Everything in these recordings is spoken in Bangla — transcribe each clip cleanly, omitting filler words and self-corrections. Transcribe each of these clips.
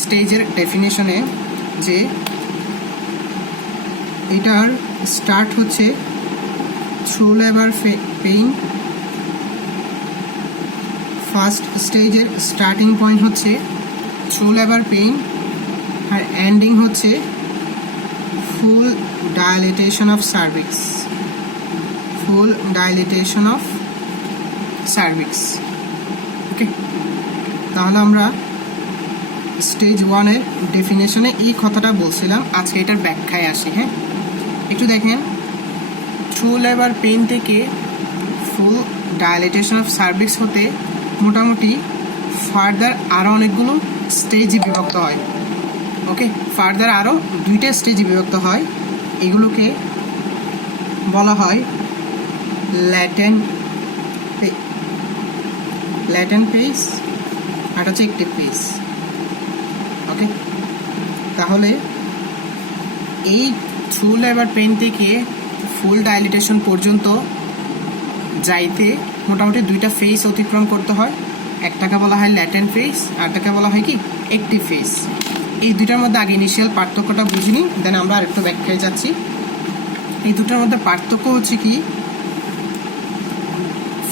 স্টেজের ডেফিনেশনে যে এটার স্টার্ট হচ্ছে থ্রু লেবার পেইন। ফার্স্ট স্টেজের স্টার্টিং পয়েন্ট হচ্ছে থ্রু লেবার পেইন আর এন্ডিং হচ্ছে full dilatation of cervix. Full dilatation of cervix. Okay, তাহলে আমরা স্টেজ 1-এর ডেফিনেশনে এই কথাটা বলছিলাম, আজকে এটার ব্যাখ্যায় আসি। হ্যাঁ, একটু দেখেন, থ্রু লেবার পেইন থেকে ফুল ডাইলেটেশন অফ সার্ভিক্স হতে মোটামুটি ফার্দার আরও অনেকগুলো স্টেজে বিভক্ত হয়। ওকে, ফার্দার আরও 2টা স্টেজে বিভক্ত হয়। এগুলোকে বলা হয় ল্যাটেন্ট ফেজ আর হচ্ছে অ্যাক্টিভ ফেজ। ওকে, তাহলে এই থ্রু লেবার পেইন থেকে ফুল ডাইলেটেশন পর্যন্ত যাইতে মোটামুটি 2টা ফেজ অতিক্রম করতে হয়। একটাকে বলা হয় ল্যাটেন্ট ফেজ, আরটাকে বলা হয় কি অ্যাক্টিভ ফেজ। এই দুটার মধ্যে আগে ইনিশিয়াল পার্থক্যটা বুঝিনি, দেন আমরা আরেকটু ব্যাখ্যায় যাচ্ছি। এই দুটার মধ্যে পার্থক্য হচ্ছে কি,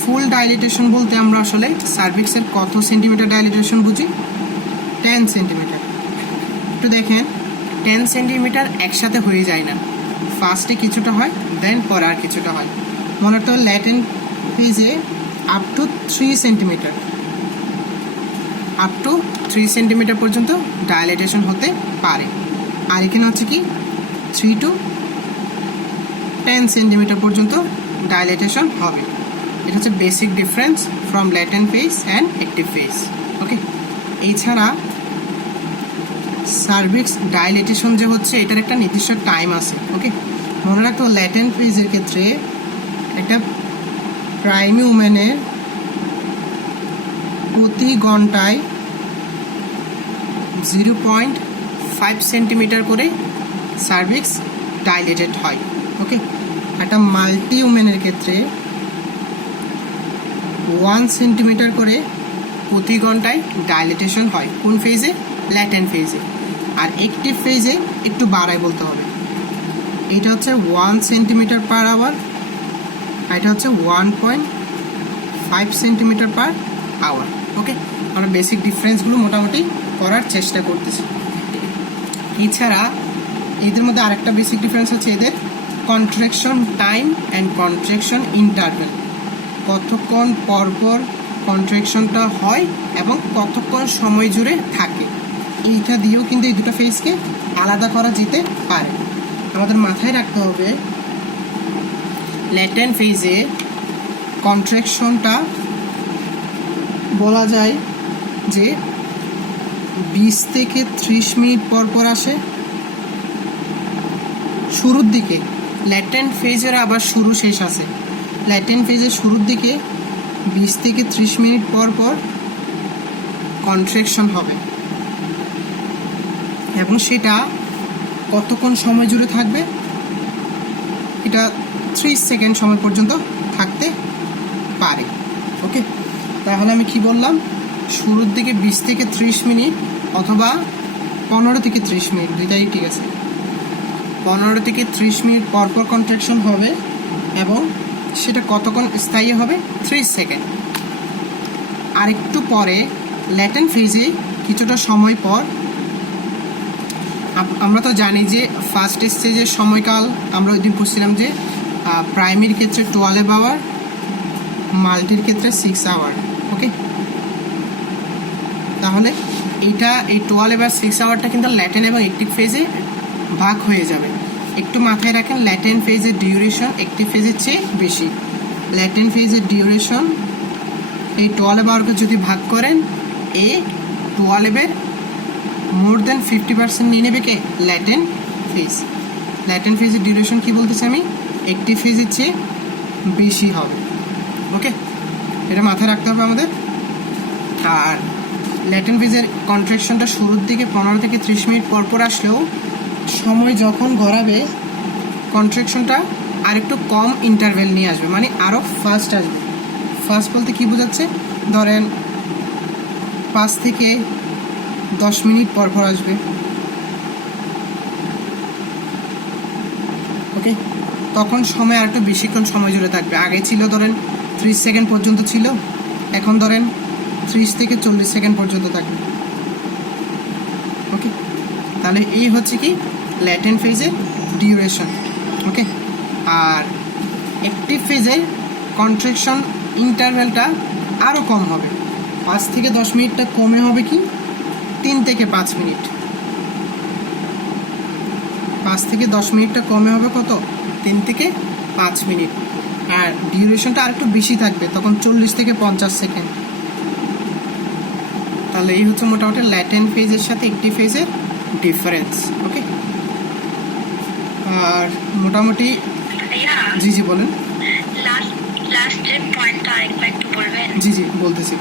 ফুল ডাইলেটেশন বলতে আমরা আসলে সার্ভিক্সের কত সেন্টিমিটার ডাইলেটেশন বুঝি? 10 সেন্টিমিটার। একটু দেখেন, 10 সেন্টিমিটার একসাথে হয়ে যায় না, ফার্স্টে কিছুটা হয় দেন পরে আর কিছুটা হয়। মনে তো ল্যাটেন্ট ফেজে up to 3 centimetre, up to 3 centimetre পর্যন্ত ডাইলেটেশন হতে পারে। আর এখানে হচ্ছে কি 3 to 10 সেন্টিমিটার পর্যন্ত ডাইলেটেশন হবে। এটা হচ্ছে basic difference from latent phase and active phase. Okay, এছাড়া সার্ভিক্স ডাইলেটেশন যে হচ্ছে এটার একটা নির্দিষ্ট টাইম আছে। ওকে, মনে রাখতো ল্যাটেন্ট ফেজের ক্ষেত্রে একটা প্রাইমি উমেনের প্রতি ঘন্টায় 0.5 সেন্টিমিটার করে সার্ভিক্স ডাইলেটেড হয়। ওকে, একটা মাল্টি উমেনের ক্ষেত্রে 1 সেন্টিমিটার করে প্রতি ঘন্টায় ডাইলেটেশন হয়। কোন ফেজে? ল্যাটেন্ট ফেজে। আর অ্যাক্টিভ ফেজে একটু বাড়ায় বলতে হবে, এটা হচ্ছে 1 সেন্টিমিটার পার আওয়ার, আর এটা হচ্ছে 1.5 সেন্টিমিটার পার আওয়ার। ওকে, আমরা বেসিক ডিফারেন্সগুলো মোটামুটি করার চেষ্টা করতেছি। এছাড়া এদের মধ্যে আরেকটা বেসিক ডিফারেন্স হচ্ছে এদের contraction time and contraction interval. কতক্ষণ পরপর কন্ট্রাকশনটা হয় এবং কতক্ষণ সময় জুড়ে থাকে, এইটা দিয়েও কিন্তু এই দুটো ফেজকে আলাদা করা যেতে পারে। আমাদের মাথায় রাখতে হবে ল্যাটেন্ট ফেজে কন্ট্রাকশনটা বলা যায় যে 20 থেকে 30 মিনিট পর পর আসে শুরুর দিকে। ল্যাটেন্ট ফেজের আবার শুরু শেষ আছে। ল্যাটেন্ট ফেজের শুরুর দিকে 20 থেকে 30 মিনিট পর পর কন্ট্রাকশন হবে এবং সেটা কতক্ষণ সময় জুড়ে থাকবে? এটা 3 সেকেন্ড সময় পর্যন্ত থাকতে পারে। ওকে, তাহলে আমি কি বললাম? শুরুর দিকে 20 থেকে 30 মিনিট অথবা 15 থেকে 30 মিনিট, দুইটাই ঠিক আছে। 15 থেকে 30 মিনিট পরপর কন্ট্রাকশন হবে এবং সেটা কতক্ষণ স্থায়ী হবে? 3 সেকেন্ড। আর একটু পরে ল্যাটেন্ট ফেজে কিছুটা সময় পর, আমরা তো জানি যে ফার্স্ট স্টেজের সময়কাল আমরা ওই দিন পড়ছিলাম যে প্রাইমারির ক্ষেত্রে 12 আওয়ার, মাল্টির ক্ষেত্রে 6 আওয়ার। ওকে, তাহলে এইটা এই 12 আর 6 আওয়ারটা কিন্তু ল্যাটেন্ট এবং অ্যাক্টিভ ফেজে ভাগ হয়ে যাবে। একটু মাথায় রাখেন, ল্যাটেন্ট ফেজের ডিউরেশন অ্যাক্টিভ ফেজের চেয়ে বেশি। ল্যাটেন্ট ফেজের ডিউরেশন এই 12 আওয়ারকে যদি ভাগ করেন, এই 12-এর মোর দেন 50% নিয়ে নেবে কে? Latent phase. ল্যাটেন্ট ফেজের ডিউরেশন কি বলতেছি আমি? অ্যাক্টিভ ফেজের চেয়ে বেশি হবে। ওকে, এটা মাথায় রাখতে হবে আমাদের। আর ল্যাটেন্ট ফেজের কন্ট্রাকশনটা শুরুর দিকে 15 থেকে 30 মিনিট পরপর আসলেও সময় যখন গড়াবে কন্ট্রাকশনটা আর একটু কম ইন্টারভেল নিয়ে আসবে, মানে আরও ফাস্ট আসবে। ফাস্ট বলতে কী বোঝাচ্ছে? ধরেন 5 থেকে 10 মিনিট পর পর আসবে। ওকে, তখন সময় আর একটু বেশিক্ষণ সময় জুড়ে থাকবে। আগে ছিল ধরেন 30 সেকেন্ড পর্যন্ত ছিল, এখন ধরেন 30 থেকে 40 সেকেন্ড পর্যন্ত থাকবে। ওকে, তাহলে এই হচ্ছে কি ল্যাটেন্ট ফেজের ডিউরেশন। ওকে, আর অ্যাক্টিভ ফেজের কন্ট্রাকশন ইন্টারভ্যালটা আরও কম হবে। 5 থেকে 10 মিনিটটা কমে হবে কি 3 থেকে 5 মিনিট। 5 থেকে 10 মিনিটটা কমে হবে কত? 3 থেকে 5 মিনিট। আর ডিউরেশনটা আর একটু বেশি থাকবে, তখন 40 থেকে 50 সেকেন্ড। তাহলে এই হচ্ছে মোটামুটি ল্যাটেন্ট ফেজের সাথে অ্যাক্টিভ ফেজের ডিফারেন্স। ওকে, আর মোটামুটি জি জি বলেন। জি জি বলতেছি।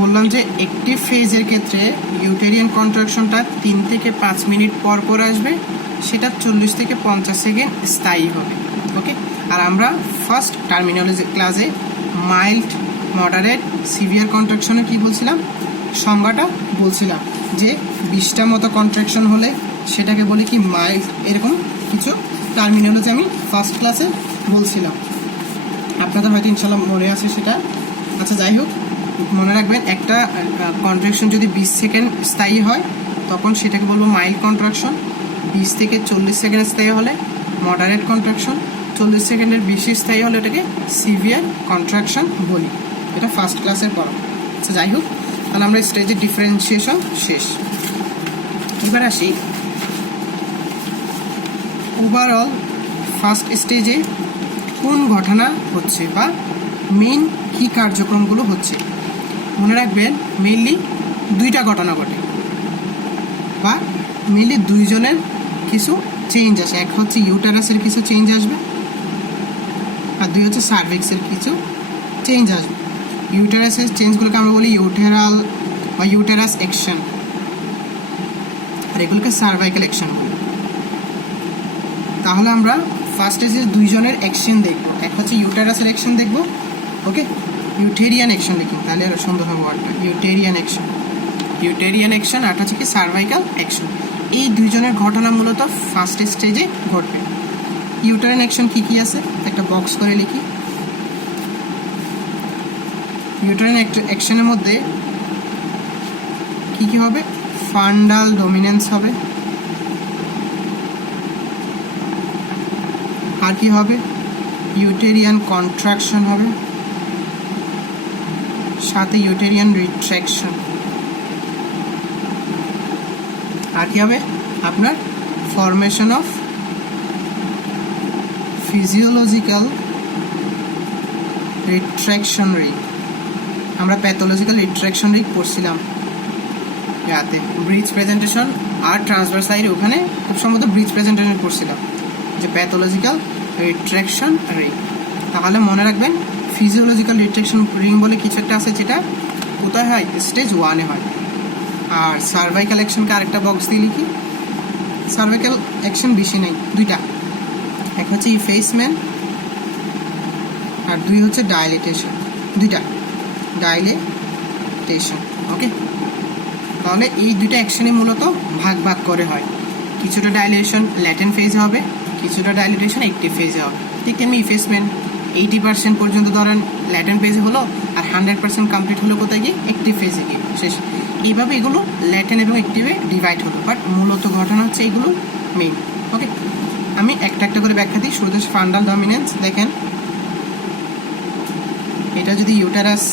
বললাম যে অ্যাক্টিভ ফেজের ক্ষেত্রে ইউটেরিয়ান কন্ট্রাকশনটা 3 থেকে 5 মিনিট পর পর আসবে, সেটা 40 থেকে 50 সেকেন্ড স্থায়ী হবে। ওকে, আর আমরা ফার্স্ট টার্মিনোলজি ক্লাসে মাইল্ড, মডারেট, সিভিয়ার কন্ট্রাকশনে কি বলছিলাম, সংজ্ঞাটা বলছিলাম যে 20টা মতো কন্ট্রাকশন হলে সেটাকে বলি কি মাইল্ড, এরকম কিছু টার্মিনোলজি আমি ফার্স্ট ক্লাসে বলছিলাম। আপনাদের হয়তো ইনশাল্লাহ মনে আছে সেটা। আচ্ছা, যাই হোক, মনে রাখবেন একটা কন্ট্রাকশন যদি 20 সেকেন্ড স্থায়ী হয় তখন সেটাকে বলবো মাইল্ড কন্ট্রাকশন। 20 থেকে 40 সেকেন্ড স্থায়ী হলে মডারেট কন্ট্রাকশন। 40 সেকেন্ডের বেশি স্থায়ী হলে এটাকে সিভিয়ার কন্ট্রাকশন বলি। এটা ফার্স্ট ক্লাসের পড়া। আচ্ছা, যাই হোক, তাহলে আমরা স্টেজের ডিফারেন্সিয়েশন শেষ। এবার আসি ওভারঅল ফার্স্ট স্টেজে কোন ঘটনা হচ্ছে বা মেইন কী কার্যক্রমগুলো হচ্ছে। মনে রাখবেন মেইনলি 2টা ঘটনা ঘটে বা মেইনলি 2 জনের কিছু চেঞ্জ আসে। এক হচ্ছে ইউটেরাসের কিছু চেঞ্জ আসবে, আর 2 হচ্ছে সার্ভিক্সের কিছু চেঞ্জ আসবে। ইউটেরাসের চেঞ্জগুলোকে আমরা বলি ইউটেরাল বা ইউটেরাস অ্যাকশন, আর এগুলোকে সার্ভাইকাল অ্যাকশন বলি। তাহলে আমরা ফার্স্ট স্টেজে 2 জনের অ্যাকশন দেখব। এক হচ্ছে ইউটেরাসের অ্যাকশন দেখব। ওকে, ইউটেরিয়ান অ্যাকশন লিখি তাহলে আরও সুন্দর হবে ওয়ার্ডটা, ইউটেরিয়ান অ্যাকশন। ইউটেরিয়ান অ্যাকশন আর হচ্ছে কি সার্ভাইকাল অ্যাকশন। এই 2 জনের ঘটনা মূলত ফার্স্ট স্টেজে ঘটবে। ইউটেরিয়ান অ্যাকশন কী কী আছে একটা বক্স করে লিখি। ইউটেরিয়ান অ্যাকশনের মধ্যে কী কী হবে? ফান্ডাল ডমিনেন্স হবে, আর কি হবে? ইউটেরিয়ান কন্ট্রাকশন হবে, সাথে ইউটেরিয়ান রিট্রাকশন। আর কি হবে? আপনার formation of physiological retraction ring. আমরা প্যাথোলজিক্যাল রিট্রাকশন রিং পড়ছিলাম ইয়াতে, ব্রিজ প্রেজেন্টেশন আর ট্রান্সভার্সাইড, ওখানে খুব সম্ভবত ব্রিজ প্রেজেন্টেশন পড়ছিলাম যে প্যাথোলজিক্যাল রিট্রাকশন রিং। তাহলে মনে রাখবেন ফিজিওলজিক্যাল রিট্রাকশন রিং বলে কিছু একটা আছে, যেটা কোথায় হয়? স্টেজ 1-এ হয়। আর সার্ভাইকাল অ্যাকশনকে আরেকটা বক্স দিয়ে লিখি। সার্ভাইকাল অ্যাকশন বেশি নেই, 2টা। এক হচ্ছে ইফেসমেন্ট আর 2 হচ্ছে ডাইলেটেশন। 2টা ডাইলেটেশন। ওকে, তাহলে এই 2টা অ্যাকশনই মূলত ভাগ ভাগ করে হয়। কিছুটা ডাইলেশন ল্যাটেন্ট ফেজ হবে, কিছুটা ডাইলেটেশন অ্যাক্টিভ ফেজে হবে। ঠিক তেমনি ইফেসমেন্ট 80% পর্যন্ত ধরেন ল্যাটেন্ট ফেজে হলো, আর 100% কমপ্লিট হলো কোথায় গিয়ে? অ্যাক্টিভ ফেজে গিয়ে শেষ। এইভাবে এগুলো ল্যাটেন্ট এবং অ্যাক্টিভে ডিভাইড হলো, বাট মূলত ঘটনা হচ্ছে এগুলো মেইন। ওকে, আমি একটা একটা করে ব্যাখ্যা দিই। শুরুতে ফান্ডাল ডমিনেন্স দেখেন, এটা যদি ইউটেরাস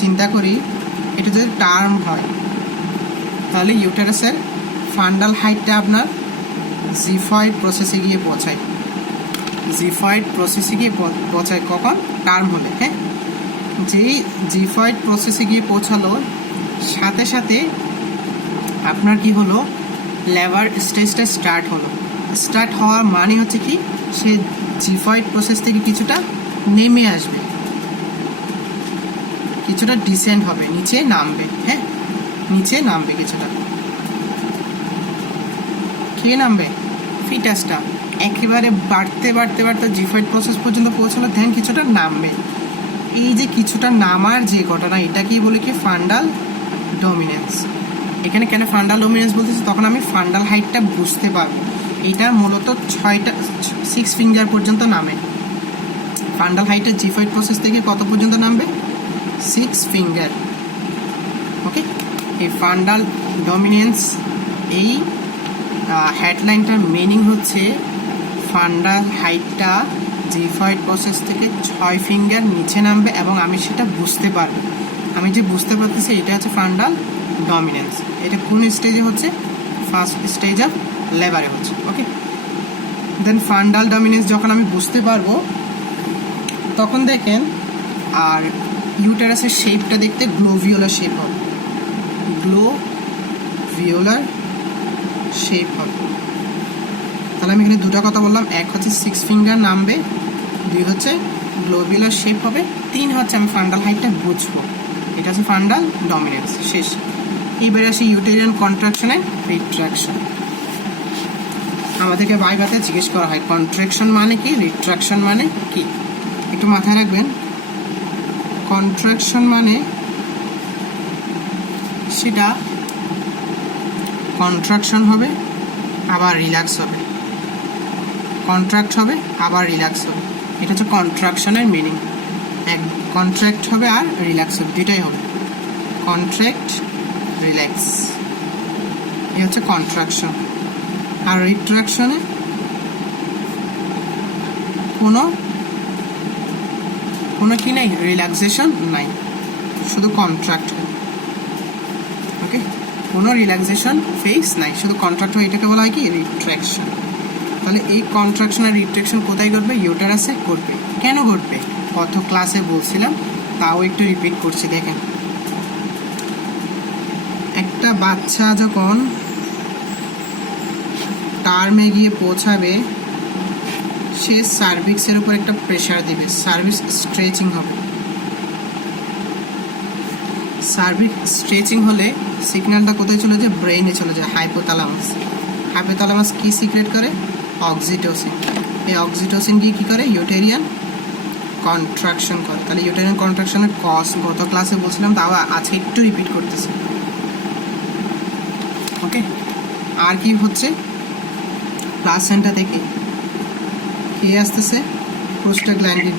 চিন্তা করি, এটা যদি টার্ম হয় তাহলে ইউটেরাসের ফান্ডাল হাইটটা আপনার জিফয়েড প্রসেসে গিয়ে পৌঁছায়। জিফয়েড প্রসেসে গিয়ে পৌঁছায় কখন? টার্ম হলে। হ্যাঁ, যেই জিফয়েড প্রসেসে গিয়ে পৌঁছালো সাথে সাথে আপনার কি হলো? লেবার স্টেজটা স্টার্ট হলো। স্টার্ট হওয়ার মানে হচ্ছে কি, সে জিফয়েড প্রসেস থেকে কিছুটা নেমে আসবে, কিছুটা ডিসেন্ড হবে, নিচে নামবে। হ্যাঁ, নিচে নামবে কিছুটা। কে নামবে? ফিটাসটা একেবারে বাড়তে বাড়তে বাড়তে জিফয়েড প্রসেস পর্যন্ত পৌঁছালো, দেন কিছুটা নামবে। এই যে কিছুটা নামার যে ঘটনা, এটাকেই বলে কি? Fundal dominance. এখানে কেন ফান্ডাল ডমিনেন্স বলতেছি, তখন আমি ফান্ডাল হাইটটা বুঝতে পারবো। এটা মূলত 6 ফিঙ্গার পর্যন্ত নামে। ফান্ডাল হাইটের জিফয়েড প্রসেস থেকে কত পর্যন্ত নামবে? 6 ফিঙ্গার। ওকে, এই ফান্ডাল ডমিনেন্স, এই হেডলাইনটার মিনিং হচ্ছে ফান্ডাল হাইটটা জিফয়েড প্রসেস থেকে 6 ফিঙ্গার নিচে নামবে এবং আমি সেটা বুঝতে পারবো। আমি যে বুঝতে পারতেছি এটা হচ্ছে ফান্ডাল ডমিনেন্স। এটা কোন স্টেজে হচ্ছে? ফার্স্ট স্টেজ অফ লেবারে হচ্ছে। ওকে, দেন ফান্ডাল ডমিনেন্স যখন আমি বুঝতে পারবো তখন দেখেন আর ইউটেরাসের শেপটা দেখতে গ্লোভিওলার শেপ হবে, গ্লোভিওলার শেপ হবে। তাহলে আমি এখানে দুটো কথা বললাম, এক হচ্ছে 6 ফিঙ্গার নামবে, 2 হচ্ছে গ্লোভিওলার শেপ হবে, 3 হচ্ছে আমি ফান্ডাল হাইটটা বুঝবো। এটা হচ্ছে ফান্ডাল ডমিনেন্স। শেষ। এইবারে আসি ইউটেরিয়ান কন্ট্রাকশন অ্যান্ড রিট্রাকশন। আমাদেরকে ভাইভাতে জিজ্ঞেস করা হয় কন্ট্রাকশন মানে কি, রিট্রাকশন মানে কি। একটু মাথায় রাখবেন, কন্ট্রাকশন মানে সেটা কন্ট্রাকশন হবে আবার রিল্যাক্স হবে, কন্ট্রাক্ট হবে আবার রিল্যাক্স হবে। এটা হচ্ছে কন্ট্রাকশনের মিনিং। এক কন্ট্রাক্ট হবে আর রিল্যাক্স হবে, দুটাই হবে, কন্ট্রাক্ট রিল্যাক্স। এই হচ্ছে কন্ট্রাকশন। আর রিট্রাকশনে কোনো কি নাই, রিল্যাক্সেশন নাই, শুধু কন্ট্রাক্ট। ওকে, কোনো রিল্যাক্সেশন ফেস নাই, শুধু কন্ট্রাক্ট হয়। এটাকে বলা হয় কি, রিট্রাকশন। তাহলে এই কন্ট্রাকশন আর রিট্রাকশন কোথায় ঘটবে? ইউটেরাসে ঘটবে। কেন ঘটবে? কত ক্লাসে বলছিলাম, তাও একটু রিপিট করছি। দেখেন, একটা বাচ্চা যখন টার্মে গিয়ে পৌঁছাবে, সে সার্ভিক্সের উপর একটা প্রেশার দিবে, সার্ভিক্স স্ট্রেচিং হবে। সার্ভিক্স স্ট্রেচিং হলে সিগন্যালটা কোথায় চলে যায়? ব্রেইনে চলে যায়, হাইপোথ্যালামাস। হাইপোথ্যালামাস কি সিক্রেট করে? অক্সিটোসিন। এই অক্সিটোসিন গিয়ে কী করে? ইউটেরিয়ান কন্ট্রাকশন করে। তাহলে ইউটেরিয়ান কন্ট্রাকশনের কজ গত ক্লাসে বলছিলাম, তাও আজকে একটু রিপিট করতেছি। ওকে, আর কি হচ্ছে? প্লাসেন্টা থেকে কে আসতেছে? প্রোস্টাগ্ল্যান্ডিন।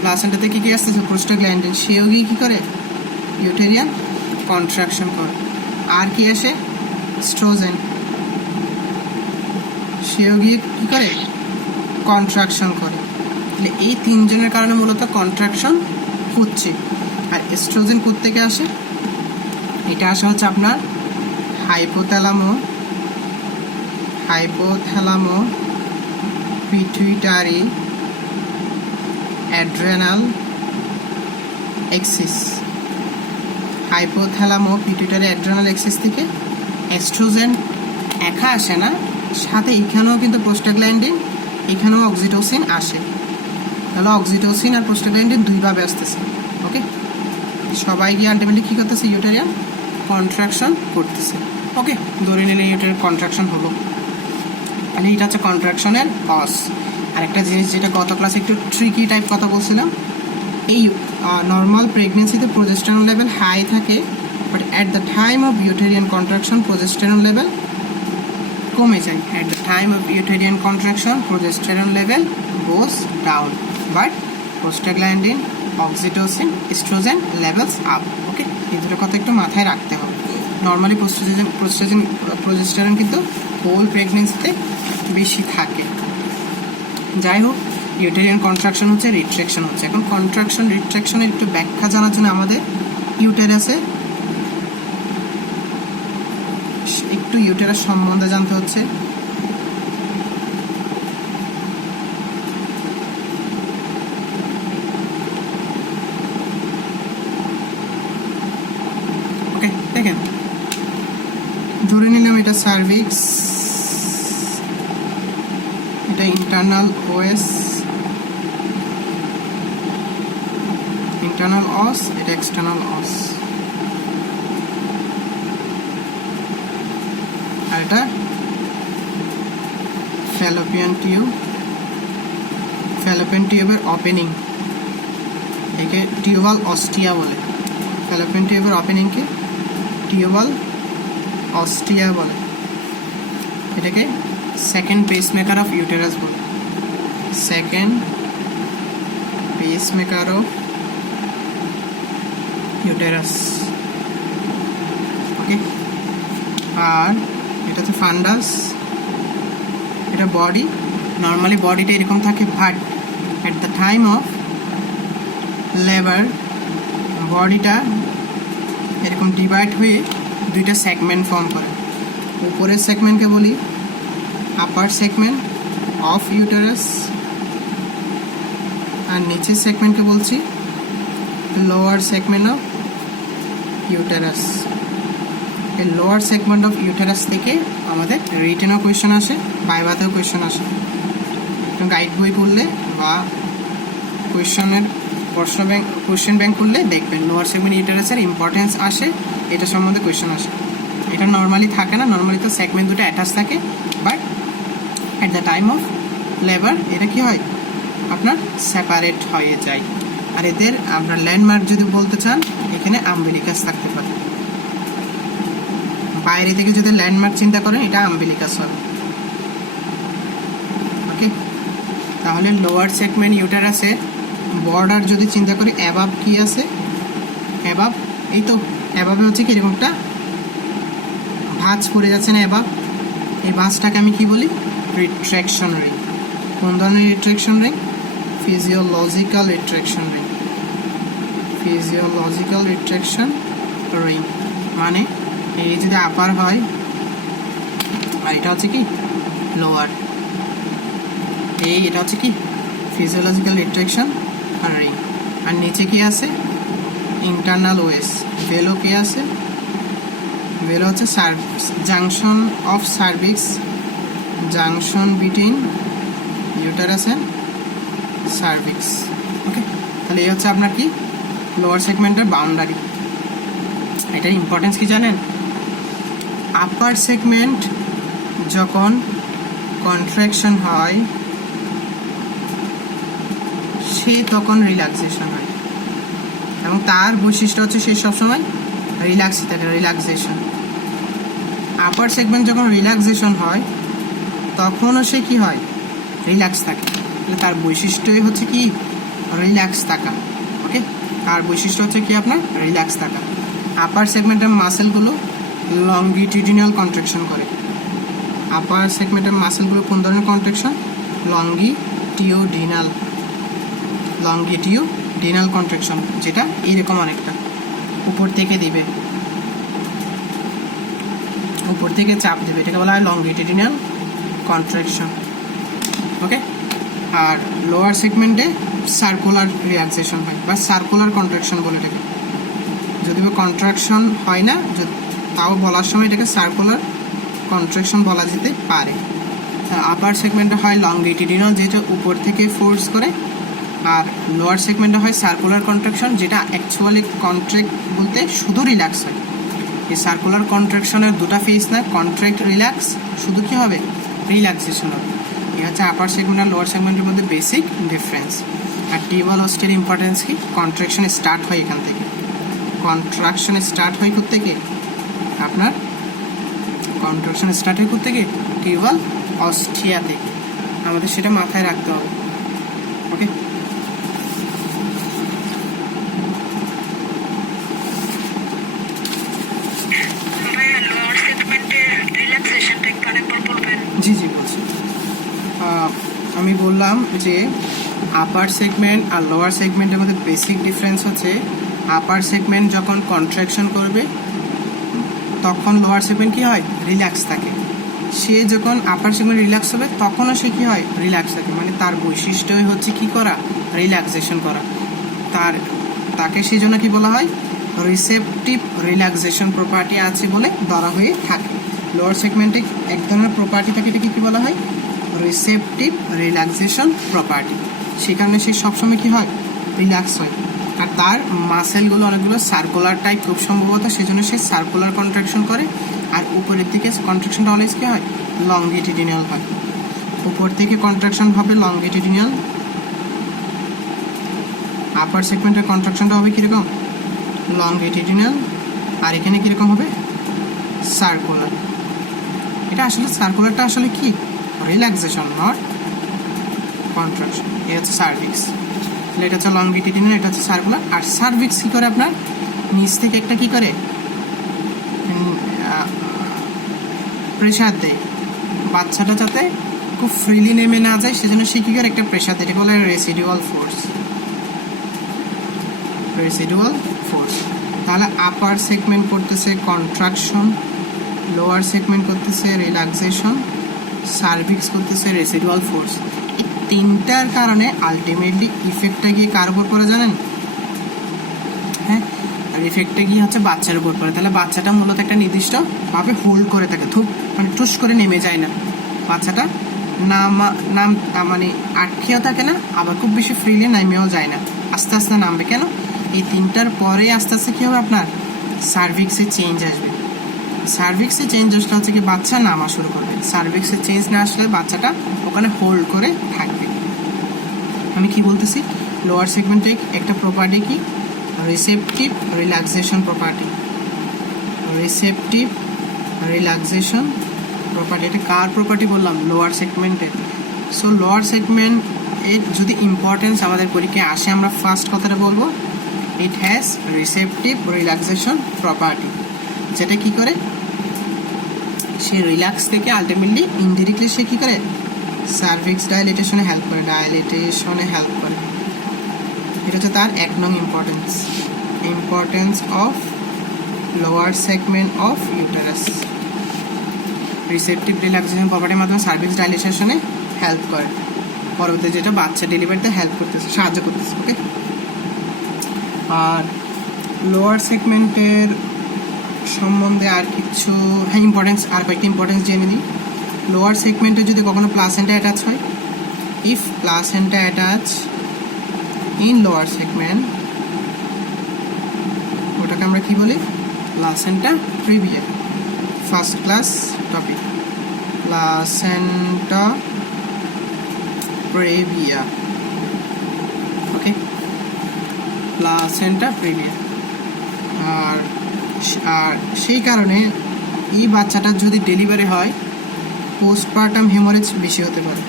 প্লাসেন্টা থেকে কি আসতেছে? প্রোস্টাগ্ল্যান্ডিন। সেও গিয়ে কী করে? ইউটেরিয়ান কন্ট্রাকশন করে। আর কি আসে? স্ট্রোজেন। সেও গিয়ে কী করে? কন্ট্রাকশন করে। তাহলে এই তিনজনের কারণে মূলত কন্ট্রাকশন হচ্ছে। আর এস্ট্রোজেন কোত্থেকে আসে? এটা আসা হচ্ছে আপনার hypothalamo pituitary adrenal axis. Hypothalamo pituitary adrenal axis থেকে এস্ট্রোজেন একা আসে না, সাথে এখানেও কিন্তু প্রোস্টাগ্ল্যান্ডিন, এখানেও অক্সিটোসিন আসে। তাহলে অক্সিটোসিন আর প্রোস্টাগ্ল্যান্ডিন দুইভাবে আসতেছে। ওকে, সবাই গিয়ে আলটিমেটলি কী করতেছে? ইউটেরিয়ান কন্ট্রাকশন করতেছে। ওকে, ধরে নিলে ইউটেরিয়ান কন্ট্রাকশন হলো। তাহলে এটা হচ্ছে কন্ট্রাকশনের কজ। আরেকটা জিনিস যেটা গত ক্লাসে একটু ট্রিকি টাইপ কথা বলছিলাম, এই নর্মাল প্রেগনেন্সিতে প্রোজেস্টেরন লেভেল হাই থাকে, but at the time of uterine contraction progesterone level কমে যায়। At the time of uterine contraction progesterone level goes down, but prostaglandin, oxytocin, oestrogen levels up. Okay, এই দুটো কথা একটু মাথায় রাখতে হবে। নর্মালি প্রোজেস্টেরন কিন্তু হোল প্রেগনেন্সিতে বেশি থাকে। যাই হোক, ইউটেরিয়ান কন্ট্রাকশন হচ্ছে, রিট্রাকশন হচ্ছে। এখন কন্ট্রাকশন রিট্রাকশনের একটু ব্যাখ্যা জানার জন্য আমাদের ইউটেরাসে একটু ইউটেরাস সম্বন্ধে জানতে হচ্ছে। ওকে, দেখেন, ধরে নিলাম এটা সার্ভিক্স, এটা ইন্টারনাল ওএস, ইন্টারনাল অস, এটা এক্সটার্নাল অস, আর এটা ফ্যালোপিয়ান টিউব। ফ্যালোপিয়ান টিউবের ওপেনিং, একে টিউবাল অস্টিয়া বলে। ফ্যালোপিয়ান টিউবের ওপেনিংকে টিউবাল অস্টিয়া বলে, এটাকে সেকেন্ড পেসমেকার অফ ইউটেরাস বলে, সেকেন্ড পেসমেকার অফ ইউটেরাস। ওকে, আর এটা হচ্ছে ফান্ডাস, এটা বডি। নর্মালি বডিটা এরকম থাকে, but at the time of labour বডিটা এরকম ডিভাইড হয়ে দুইটা সেগমেন্ট ফর্ম করে। উপরের সেগমেন্টকে বলি আপার সেগমেন্ট অফ ইউটেরাস, আর নিচের সেগমেন্টকে বলছি লোয়ার সেগমেন্ট অফ ইউটেরাস। এই লোয়ার সেগমেন্ট অফ ইউটেরাস থেকে আমাদের রিটেনও কোয়েশ্চেন আসে, ভাইভাতেও কোয়েশ্চেন আসে। গাইড বই পড়লে বা কোয়েশ্চেন ব্যাংক করলে দেখবেন লোয়ার সেগমেন্ট ইউটেরাসের ইম্পর্টেন্স আসে, এটা সম্বন্ধে কোয়েশ্চেন আসে। এটা নর্মালি থাকে না, নর্মালি তো সেগমেন্ট দুটো অ্যাটাচ থাকে, but at the time of labour এটা কি হয় আপনার সেপারেট হয়ে যায়। আর এদের আপনার ল্যান্ডমার্ক যদি বলতে চান, এখানে আম্বিলিকাস থাকতে পারে। বাইরে থেকে যদি ল্যান্ডমার্ক চিন্তা করেন, এটা আম্বিলিকাস হবে। ওকে, তাহলে লোয়ার সেগমেন্ট ইউটেরাসের বর্ডার যদি চিন্তা করি, অ্যাবাব কি আছে, অ্যাবাব এই তো অ্যাবাবে হচ্ছে কি এরকমটা ভাঁজ পড়ে যাচ্ছে না অ্যাবাব, এই ভাঁজটাকে আমি কি বলি রিট্রাকশন রিং। কোন ধরনের retraction ring? Physiological retraction ring, physiological retraction ring. মানে এই যদি আপার হয় আর এটা হচ্ছে কি লোয়ার, এটা হচ্ছে কি ফিজিওলজিক্যাল রিট্রাকশন রিং। আর নিচে কি আছে ইন্টারনাল ওয়েস, ভেলো কি আছে, ভেলো হচ্ছে junction of cervix, junction between uterus and cervix. Okay, তাহলে এই হচ্ছে আপনার কি লোয়ার সেগমেন্টের বাউন্ডারি। এটার ইম্পর্টেন্স কি জানেন? আপার সেগমেন্ট যখন কন্ট্রাকশন হয় সে তখন রিল্যাক্সেশন হয়, এবং তার বৈশিষ্ট্য হচ্ছে সে সবসময় রিল্যাক্স থাকে, রিল্যাক্সেশন। আপার সেগমেন্ট যখন রিল্যাক্সেশন হয় তখনও সে কি হয় রিল্যাক্স থাকে, তাহলে তার বৈশিষ্ট্যই হচ্ছে কি রিল্যাক্স থাকা। ওকে, তার বৈশিষ্ট্য হচ্ছে কি আপনার রিল্যাক্স থাকা। আপার সেগমেন্টের মাসেলগুলো লংগিটিউডিনাল কন্ট্রাকশন করে। আপার সেগমেন্টের মাসেলগুলো কোন ধরনের কন্ট্রাকশন? লংগিটিউডিনাল কন্ট্রাকশন, যেটা এরকম অনেকটা উপর থেকে দিবে, উপর থেকে চাপ দেবে, এটাকে বলা হয় লংগিটিউডিনাল কন্ট্রাকশন। ওকে, আর লোয়ার সেগমেন্টে সার্কুলার রিল্যাক্সেশন হয় বা সার্কুলার কন্ট্রাকশন বলে এটাকে। যদিও কন্ট্রাকশন হয় না, তাও বলার সময় এটাকে সার্কুলার কন্ট্রাকশন বলা যেতে পারে। আপার সেগমেন্টে হয় লংগিটিউডিনাল, যেটা উপর থেকে ফোর্স করে, আর লোয়ার সেগমেন্টে হয় সার্কুলার কন্ট্রাকশন, যেটা অ্যাকচুয়ালি কন্ট্রাক্ট বলতে শুধু রিল্যাক্স হয়। এই সার্কুলার কন্ট্রাকশনের দুটো ফেজ না, কন্ট্রাক্ট রিল্যাক্স, শুধু কি হবে রিল্যাক্সেশন হবে। এই হচ্ছে আপার সেগমেন্ট আর লোয়ার সেগমেন্টের মধ্যে বেসিক ডিফারেন্স। আর টিউবাল অস্টিয়ার ইম্পর্টেন্স কি? কন্ট্রাকশন স্টার্ট হয় এখান থেকে, কন্ট্রাকশন স্টার্ট হয় থেকে আপনার কন্ট্রাকশন স্টার্ট হয় থেকে টিউবাল অস্টিয়া থেকে, আমাদের সেটা মাথায় রাখতে হবে। ওকে, জি বলছি। আমি বললাম যে আপার সেগমেন্ট আর লোয়ার সেগমেন্টের মধ্যে বেসিক ডিফারেন্স হচ্ছে আপার সেগমেন্ট যখন কন্ট্রাকশন করবে তখন লোয়ার সেগমেন্ট কি হয় রিল্যাক্স থাকে। সে যখন আপার সেগমেন্ট রিল্যাক্স হবে তখনও সে কি হয় রিল্যাক্স থাকে, মানে তার বৈশিষ্ট্যই হচ্ছে কি করা রিল্যাক্সেশন করা। তাকে সেই জন্য কি বলা হয় রিসেপটিভ রিল্যাক্সেশন প্রপার্টি আছে বলে ধরা হয়ে থাকে। লোয়ার সেগমেন্টে এক ধরনের প্রপার্টি থাকে, এটাকে কি বলা হয় রিসেপটিভ রিল্যাক্সেশন প্রপার্টি। সেখানে সে সবসময় কি হয় রিল্যাক্স হয়, আর তার মাসেলগুলো অনেকগুলো সার্কুলার টাইপ খুব সম্ভবত, সেজন্য সে সার্কুলার কন্ট্রাকশন করে। আর উপরের দিকে কন্ট্রাকশনটা অলওয়েজ কি হয় লংগিটিউডিনাল হয়, উপর থেকে কন্ট্রাকশন হবে লংগিটিউডিনাল, আপার সেগমেন্টের কন্ট্রাকশনটা হবে কীরকম লংগিটিউডিনাল, আর এখানে কীরকম হবে সার্কুলার। এটা আসলে সার্কুলারটা আসলে কি, রিল্যাক্সেশন নট কন্ট্রাকশন। এটা হচ্ছে সার্ভিক্স, এটা হচ্ছে লংগিটিউডিনাল, এটা হচ্ছে সার্কুলার। আর সার্ভিক্স কি করে, আপনার নিচ থেকে একটা কি করে প্রেশার দেয়, বাচ্চাটা যাতে খুব ফ্রিলি নেমে না যায় সেজন্য সে কি করে একটা প্রেশার দেয়, এটা বলে রেসিডুয়াল ফোর্স। Residual force. তাহলে আপার সেগমেন্ট করতেছে কন্ট্রাকশন, লোয়ার সেগমেন্ট করতেছে রিল্যাক্সেশন, সার্ভিক্স করতেছে রেসিডুয়াল ফোর্স। এই তিনটার কারণে আলটিমেটলি ইফেক্টটা গিয়ে কার উপর পড়ে জানেন? হ্যাঁ, আর ইফেক্টটা গিয়ে হচ্ছে বাচ্চার উপর পড়ে। তাহলে বাচ্চাটা মূলত একটা নির্দিষ্টভাবে হোল্ড করে থাকে, মানে টুস করে নেমে যায় না। বাচ্চাটা নাম মানে আটকেও থাকে না, আবার খুব বেশি ফ্রিলি নামেও যায় না, আস্তে আস্তে নামবে। কেন? এই তিনটার পরে আস্তে আস্তে কী হবে, আপনার সার্ভিক্সে চেঞ্জ আসবে। সার্ভিক্সে চেঞ্জ আসলে হচ্ছে কি বাচ্চা নামা শুরু করবে। সার্ভিক্সে চেঞ্জ না আসলে বাচ্চাটা ওখানে হোল্ড করে থাকবে। আমি কি বলতেছি, লোয়ার সেগমেন্টে একটা প্রপার্টি কি, receptive relaxation property. Receptive relaxation property, এটা কার প্রপার্টি বললাম? লোয়ার সেগমেন্টের। সো লোয়ার সেগমেন্ট এর যদি ইম্পর্টেন্স আমাদের পরীক্ষায় আসে, আমরা ফার্স্ট কথাটা বলবো it has receptive relaxation property, যেটা কি করে সে রিল্যাক্স থেকে আলটিমেটলি ইনডিরেক্টলি সে কী করে সার্ভিক্স ডাইলেটেশনে হেল্প করে, এটা হচ্ছে তার 1 নং importance of lower segment of uterus. Receptive relaxation প্রপার্টির মাধ্যমে সার্ভিক্স ডাইলেটেশনে হেল্প করে, পরবর্তী যেটা বাচ্চা ডেলিভারিতে হেল্প করতেছে, সাহায্য করতেছে। ওকে, আর লোয়ার সেগমেন্টের সম্বন্ধে আর কিছু ইম্পর্টেন্স, আর কয়েকটি ইম্পর্টেন্স জেনে নিই। লোয়ার সেগমেন্টে যদি কখনো প্লাসেন্টা অ্যাটাচ হয়, if placenta attach in lower segment, ওটাকে আমরা কি বলি? Placenta previa. First class topic, placenta previa. Okay, placenta previa. আর সেই কারণে এই বাচ্চাটার যদি ডেলিভারি হয়, পোস্টপার্টাম হেমোরেজ বেশি হতে পারে।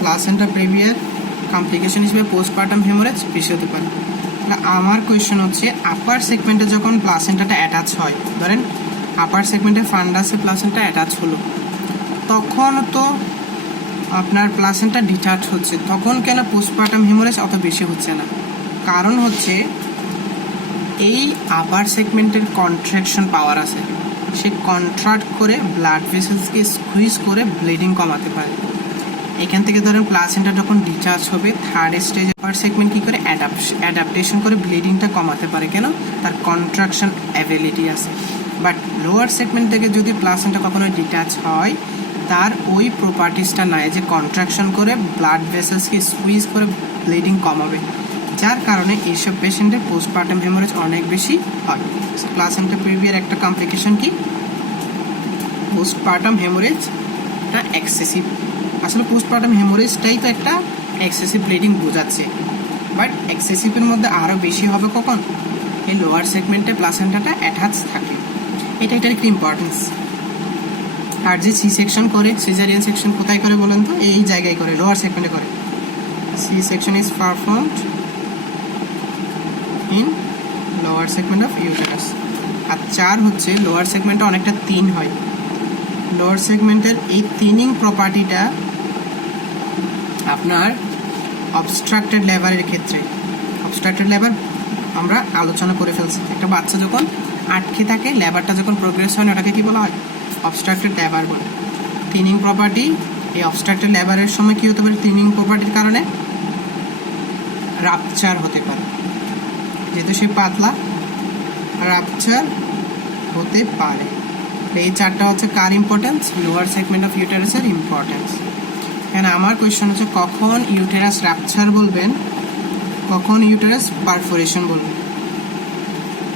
প্লাসেন্টা প্রিভিয়ার কমপ্লিকেশন হিসেবে পোস্টপার্টাম হেমোরেজ বেশি হতে পারে। তাহলে আমার কোয়েশ্চেন হচ্ছে, আপার সেগমেন্টে যখন প্লাসেন্টাটা অ্যাটাচ হয়, ধরেন আপার সেগমেন্টে ফান্ডাসে প্লাসেন্টা অ্যাটাচ হলো, তখন তো আপনার প্লাসেন্টা ডিটাচ হচ্ছে, তখন কেন পোস্টপার্টাম হেমোরেজ অত বেশি হচ্ছে না? কারণ হচ্ছে এই আপার সেগমেন্টের কন্ট্রাকশন পাওয়ার আছে, সে কন্ট্রাক্ট করে ব্লাড ভেসেলসকে স্কুইজ করে ব্লিডিং কমাতে পারে। এখান থেকে ধরেন প্লাসেন্টা যখন ডিচার্জ হবে, থার্ড স্টেজ আপার সেগমেন্ট কী করে অ্যাডাপ্টেশন করে ব্লিডিংটা কমাতে পারে। কেন? তার কন্ট্রাকশন অ্যাবিলিটি আছে। বাট লোয়ার সেগমেন্ট থেকে যদি প্লাসেন্টা কখনো ডিটাচ হয়, তার ওই প্রপার্টিসটা নাই যে কন্ট্রাকশন করে ব্লাড ভেসেলসকে স্কুইজ করে ব্লিডিং কমাবে, যার কারণে এইসব পেশেন্টের পোস্টপার্টাম হেমোরেজ অনেক বেশি হয়। প্লাসেন্টা প্রিভিয়ার একটা কমপ্লিকেশন কি, পোস্টপার্টাম হেমোরেজটা এক্সেসিভ। আসলে পোস্টপার্টাম হেমোরেজটাই তো একটা এক্সেসিভ ব্লিডিং বোঝাচ্ছে, বাট এক্সেসিভের মধ্যে আরও বেশি হবে কখন? এই লোয়ার সেগমেন্টে প্লাসেন্টাটা অ্যাটাচ থাকে। এটার একটি ইম্পর্টেন্স। আর যে সি সেকশন করে, সিজারিয়ান সেকশন কোথায় করে বলেন তো? এই জায়গায় করে, লোয়ার সেগমেন্টে করে। C section is performed in lower segment of uterus. আর 4 হচ্ছে লোয়ার সেগমেন্টে অনেকটা থিন হয়। লোয়ার সেগমেন্টের এই থিনিং প্রপার্টিটা আপনার অবস্ট্রাক্টেড লেবারের ক্ষেত্রে, অবস্ট্রাক্টেড লেবার আমরা আলোচনা করে ফেলছি। একটা বাচ্চা যখন আটকে থাকে, লেবারটা যখন প্রোগ্রেস হয় না, ওটাকে কী বলা হয়? অবস্ট্রাক্টেড লেবার বলে। থিনিং প্রপার্টি, এই অবস্ট্রাক্টেড লেবারের সময় কী হতে পারে? থিনিং প্রপার্টির কারণে রাপচার হতে পারে, যেহেতু সে পাতলা, রাপচার হতে পারে। এই 4টা হচ্ছে কার ইম্পর্টেন্স? লোয়ার সেগমেন্ট অফ ইউটেরাসের ইম্পর্টেন্স। এখানে আমার কোয়েশ্চন হচ্ছে, কখন ইউটেরাস রাপচার বলবেন, কখন ইউটেরাস পারফোরেশন বলবেন?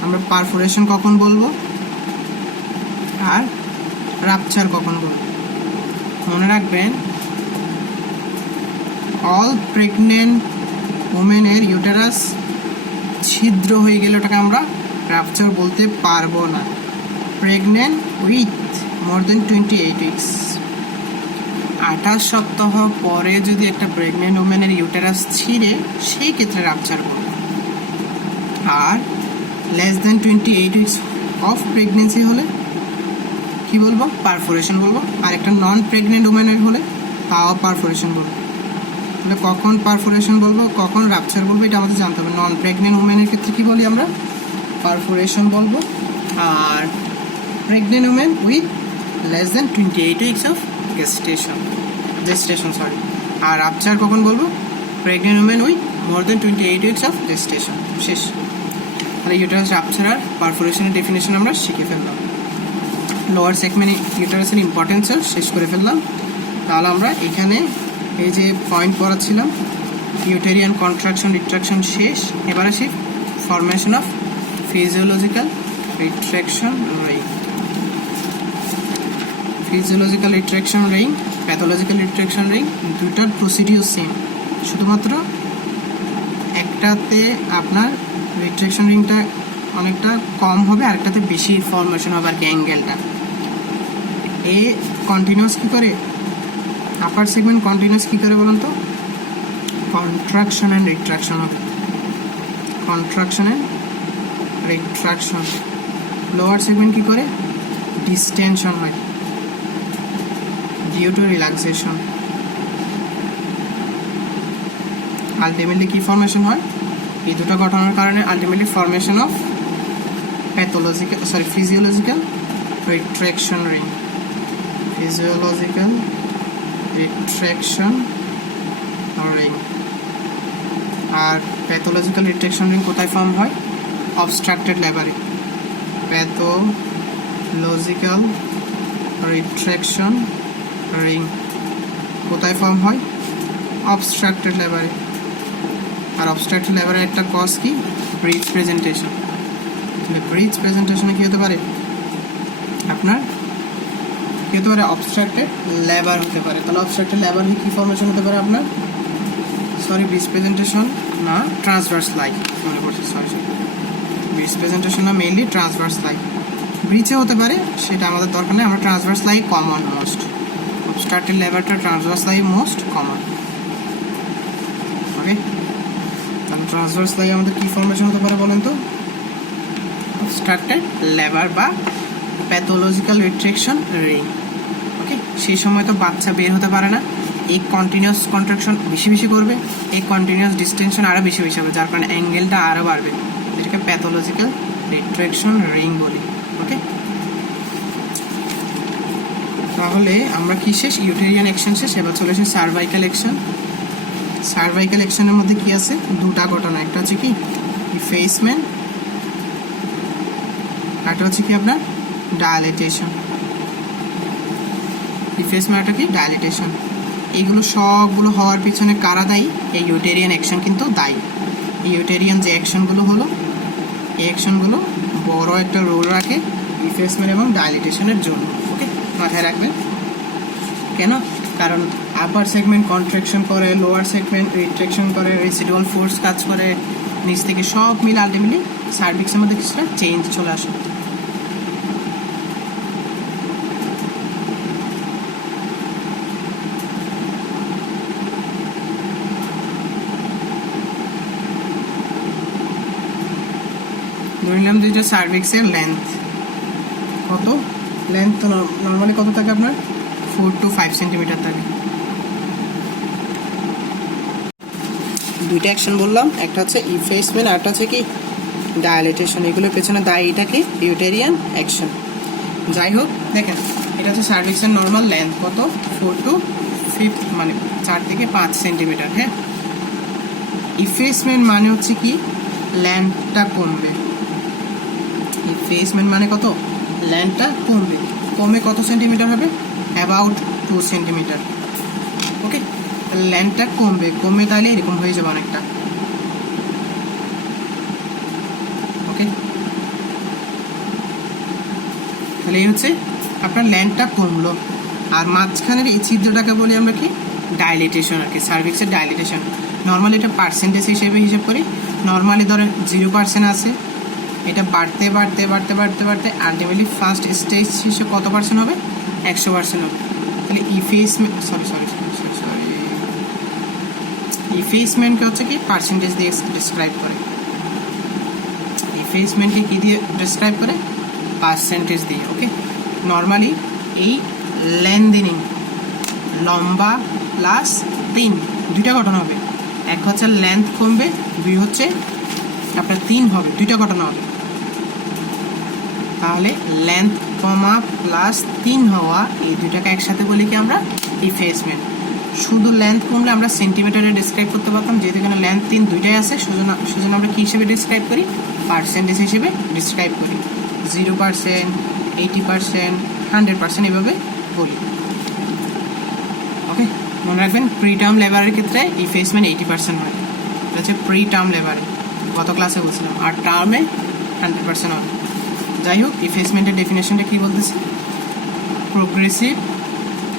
আমরা পারফোরেশন কখন বলবো আর রাপচার কখন বলবো? মনে রাখবেন, অল প্রেগনেন্ট ওমেনের ইউটেরাস ছিদ্র হয়ে গেলে ওটাকে আমরা রাপচার বলতে পারবো না। Pregnant with more than 28 weeks. 28 সপ্তাহ পরে যদি একটা প্রেগনেন্ট ওমেনের ইউটেরাস ছিঁড়ে সেই ক্ষেত্রে রাপচার করবে। আর less than 28 weeks of pregnancy হলে কি বলবো? পারফোরেশন বলবো। আর একটা নন প্রেগনেন্ট ওমেনের হলে তাও পারফোরেশন বলবো। তাহলে কখন পারফোরেশন বলবো, কখন রাপচার বলবো, এটা আমাদের জানতে হবে। নন প্রেগনেন্ট ওমেনের ক্ষেত্রে কি বলি আমরা? পারফোরেশন বলবো। আর pregnant women with less than 28 weeks of gestation sorry. আর রাপচার কখন বলবো? Pregnant women with more than 28 weeks of gestation. শেষ। তাহলে ইউটেরাস রাপচার আর পারফোরেশনের ডেফিনেশন আমরা শিখে ফেললাম। লোয়ার সেগমেন্ট ইউটেরাসের ইম্পর্টেন্সও শেষ করে ফেললাম। তাহলে আমরা এখানে এই যে পয়েন্ট পড়াচ্ছিলাম, ইউটেরিয়ান কন্ট্রাকশন রিট্রাকশন শেষ। এবার আসি formation of physiological retraction ring. Physiological retraction ring, pathological retraction ring, দুটার প্রসিডিউর সেম, শুধুমাত্র একটাতে আপনার রিট্রাকশন রিংটা অনেকটা কম হবে, আরেকটাতে বেশি ফরমেশন হবে আর কি অ্যাঙ্গেলটা। এ কন্টিনিউয়াস কী করে, আপার সেগমেন্ট কন্টিনিউয়াস কী করে বলুন তো? কন্ট্রাকশন অ্যান্ড রিট্রাকশন হবে, contraction and retraction. Lower segment কী করে? ডিস্টেনশন হয় ডিউ টু রিল্যাক্সেশন। আলটিমেটলি কী ফরমেশন হয়? এই দুটো ঘটনার কারণে ultimately formation of physiological retraction ring. Physiological retraction ring. আর প্যাথোলজিক্যাল রিট্রাকশন রিং কোথায় ফর্ম হয়? অবস্ট্রাক্টেড লেবারে। প্যাথোলজিক্যাল রিট্রাকশন রিং কোথায় ফর্ম হয়? অবস্ট্রাক্টেড লেবারে। আর অবস্ট্রাক্টেড লেবারের একটা কজ কি? Breech presentation. ব্রিজ প্রেজেন্টেশনে কী হতে পারে? আপনার কী হতে পারে? অবস্ট্রাক্টেড লেবার হতে পারে। তাহলে অবস্ট্রাক্টেড লেবার কী ফর্মেশন হতে পারে আপনার? ব্রিজ প্রেজেন্টেশন না, ট্রান্সভার্স লাইন মনে করছি, ব্রিজ প্রেজেন্টেশন না, মেইনলি ট্রান্সভার্স লাইন। ব্রিজে হতে পারে, সেটা আমাদের দরকার নেই, আমরা transverse line common most. Obstructed লেবারটা transverse line most common. Okay, তাহলে ট্রান্সভার্স লাইন আমাদের কী ফর্মেশন হতে পারে বলেন তো? অবস্ট্রাক্টেড লেবার বা প্যাথোলজিক্যাল রিট্রাকশন রিং। ওকে, সেই সময় তো বাচ্চা বের হতে পারে না, এই কন্টিনিউয়াস কন্ট্রাকশন বেশি বেশি করবে, এই কন্টিনিউয়াস ডিস্টেনশন আরও বেশি বেশি হবে, যার কারণে অ্যাঙ্গেলটা আরও বাড়বে, যেটাকে প্যাথোলজিক্যাল রিট্রাকশন রিং বলি। ওকে, তাহলে আমরা কি শেষ? ইউটেরিয়ান অ্যাকশন শেষ। এবার চলে এসে সার্ভাইকাল অ্যাকশন। সার্ভাইকাল অ্যাকশনের মধ্যে কি আছে? দুটা ঘটনা, একটা হচ্ছে কি ইফেসমেন্ট, একটা হচ্ছে কি আপনার ডায়ালিটেশন। ইফেসমেন্ট একটা কি ডায়ালিটেশন। এইগুলো সবগুলো হওয়ার পিছনে কারা দায়ী? এই ইউটেরিয়ান অ্যাকশন কিন্তু দায়ী। এই ইউটেরিয়ান যে অ্যাকশনগুলো হলো, এই অ্যাকশনগুলো বড় একটা রোল রাখে ইফেসমেন্ট এবং ডায়ালিটেশনের জন্য। ওকে, মাথায় রাখবেন। কেন? কারণ আপার সেগমেন্ট কন্ট্রাকশন করে, লোয়ার সেগমেন্ট রিট্রাকশন করে, রেসিডুয়াল ফোর্স কাজ করে, নিচ থেকে সব মিলে আলটিমেটলি সার্ভিক্সের মধ্যে কিছুটা চেঞ্জ চলে আসে। ধরে নিলাম দুইটা সার্ভিক্সের লেন্থ কত? লেন্থ তো নর্মালি কত থাকে আপনার? 4 to 5 সেন্টিমিটার থাকে। দুইটা অ্যাকশন বললাম, একটা হচ্ছে ইফেসমেন্ট আর একটা হচ্ছে কি ডায়ালিটেশন। এগুলোর পেছনে দায়ীটা কি? ইউটেরিয়ান অ্যাকশন। যাই হোক, দেখেন এটা হচ্ছে সার্ভিক্সের নর্মাল লেন্থ কত? 4 to 5 মানে 4 থেকে 5 সেন্টিমিটার। হ্যাঁ, ইফেসমেন্ট মানে হচ্ছে কি লেন্থটা কমবে। ইফেসমেন্ট মানে কত? লেন্থটা কমবে। কমে কত সেন্টিমিটার হবে? About 2 centimetre. ওকে, লেন্থটা কমবে, কমে তাহলে এরকম হয়ে যাবে অনেকটা। ওকে, তাহলে এই হচ্ছে আপনার লেন্থটা কমলো। আর মাঝখানের এই ছিদ্রটাকে বলি আমরা কি ডাইলিটেশন আর কি, সার্ভিক্সের ডাইলিটেশন। নর্মালি এটা পার্সেন্টেজ হিসেবে হিসাব করি। নর্মালি ধরেন 0% আছে, এটা বাড়তে বাড়তে বাড়তে বাড়তে বাড়তে আলটিমেটলি ফার্স্ট স্টেজ শেষে কত পার্সেন্ট হবে? 100% হবে। তাহলে ইফেসমেন্টকে হচ্ছে কি পার্সেন্টেজ দিয়ে ডিসক্রাইব করে। ইফেসমেন্টকে কি দিয়ে ডিসক্রাইব করে? পার্সেন্টেজ দিয়ে। ওকে, নর্মালি এই লেন্থেনিং লম্বা প্লাস 3 দুইটা ঘটনা হবে। এক হচ্ছে লেন্থ কমবে, 2 হচ্ছে আপনার 3 হবে, দুইটা ঘটনা হবে। তাহলে লেন্থ কমা প্লাস 3 হওয়া এই দুইটাকে একসাথে বলি কি আমরা? ইফেসমেন্ট। শুধু লেন্থ কমলে আমরা সেন্টিমিটারে ডিসক্রাইব করতে পারতাম, যেহেতু এখানে লেন্থ 3 দুইটাই আছে, সুতরাং আমরা কী হিসেবে ডিসক্রাইব করি? পার্সেন্টেজ হিসেবে ডিসক্রাইব করি। 0%, 80%, 100% এভাবে বলি। ওকে, মনে রাখবেন প্রি টার্ম লেবারের ক্ষেত্রে ইফেসমেন্ট 80% হয়। এটা হচ্ছে প্রি টার্ম লেবারে, গত ক্লাসে বলছিলাম। আর টার্মে 100% হবে। যাই হোক, ইফেসমেন্টের ডেফিনেশনটা কী বলতেছে? প্রোগ্রেসিভ,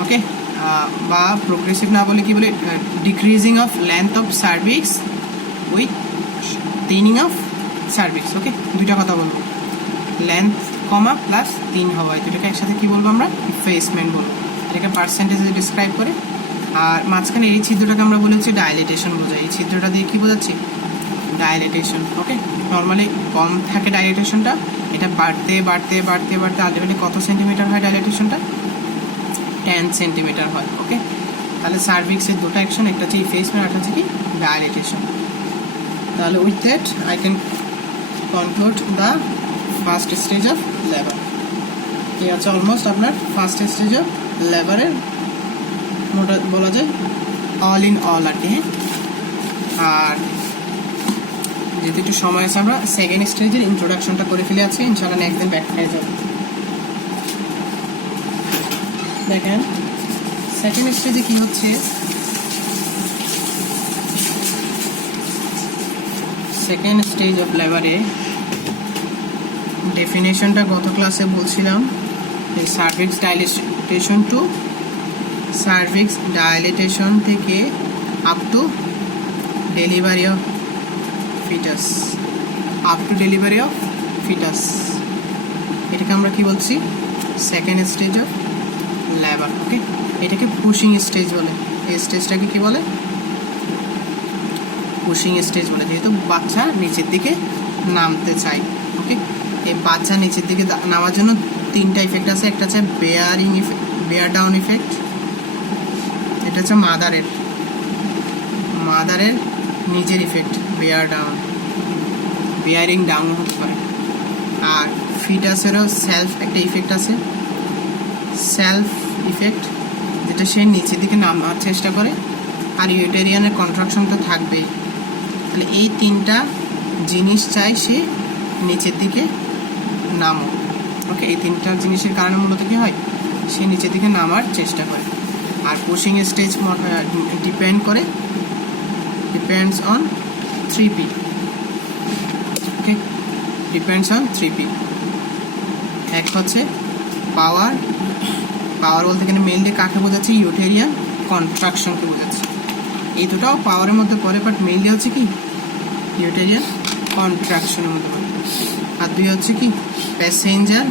ওকে, বা প্রোগ্রেসিভ না বলে কি বলে? Decreasing of length of cervix with thinning of cervix. Okay, দুইটা কথা বলবো, লেন্থ কমা প্লাস 3 হওয়া, দুটাকে একসাথে কী বলবো আমরা? ইফেসমেন্ট বলবো। এটাকে পার্সেন্টেজে ডিসক্রাইব করে। আর মাঝখানে এই ছিদ্রটাকে আমরা বলেছি ডাইলেটেশন বোঝায়। এই ছিদ্রটা দিয়ে কী বোঝাচ্ছি? ডাইলেটেশন। ওকে, নর্মালি কম থাকে ডাইলেটেশনটা, এটা বাড়তে বাড়তে বাড়তে বাড়তে আলটিমেটলি কত সেন্টিমিটার হয় ডাইলেটেশনটা? 10 সেন্টিমিটার হয়। ওকে, তাহলে সার্ভিক্সের দুটো অ্যাকশন, একটা হচ্ছে ইফেসমেন্ট, একটা হচ্ছে কি ডাইলেটেশন। তাহলে with that I can conclude the first stage of labour. এই হচ্ছে অলমোস্ট আপনার ফার্স্ট স্টেজ অফ লেবারের মোটা বলা যায় অল ইন অল আর কি। আর যেহেতু একটু সময় আছে, আমরা সেকেন্ড স্টেজের ইন্ট্রোডাকশনটা করে ফেলে আছি, ইনশাআল্লাহ নেক্সট দিন ব্যাক হয়ে যাবে। দেখেন সেকেন্ড স্টেজে কি হচ্ছে? সেকেন্ড স্টেজ অফ লেবারে ডেফিনেশনটা গত ক্লাসে বলছিলাম, cervix dilatation to cervix dilatation থেকে up to delivery of foetus, up to delivery of foetus, এটাকে আমরা কি বলছি? Second stage of labour. Okay, এটাকে পুশিং স্টেজ বলে। এই স্টেজটাকে কি বলে? পুশিং স্টেজ বলে, যেহেতু বাচ্চা নিচের দিকে নামতে চায়। ওকে, এই বাচ্চা নিচের দিকে নামার জন্য 3টা ইফেক্ট আছে। একটা হচ্ছে bearing effect, bear down effect, এটা হচ্ছে মাদারের নিজের effect, bear down, bearing down হতে পারে। আর ফিটাসেরও সেলফ একটা ইফেক্ট আছে, সেলফ ইফেক্ট, যেটা সে নিচের দিকে নামার চেষ্টা করে। আর ইউটেরিয়ানের কন্ট্রাকশন তো থাকবেই। তাহলে এই 3টা জিনিস চাই সে নিচের দিকে নামো। ওকে, এই 3টা জিনিসের কারণে মূলত কী হয়? সে নিচের দিকে নামার চেষ্টা করে। আর pushing stage depends on 3P। Okay, depends on 3P। এক হচ্ছে পাওয়ার বলতে এখানে মেইনলি কাকে বোঝাচ্ছে? ইউটেরিয়ান কন্ট্রাকশনকে বোঝাচ্ছে। এই দুটাও পাওয়ারের মধ্যে পড়ে, বাট মেইনলি হচ্ছে কি ইউটেরিয়ান কন্ট্রাকশনের মধ্যে পড়ে। আর 2 হচ্ছে কি প্যাসেঞ্জার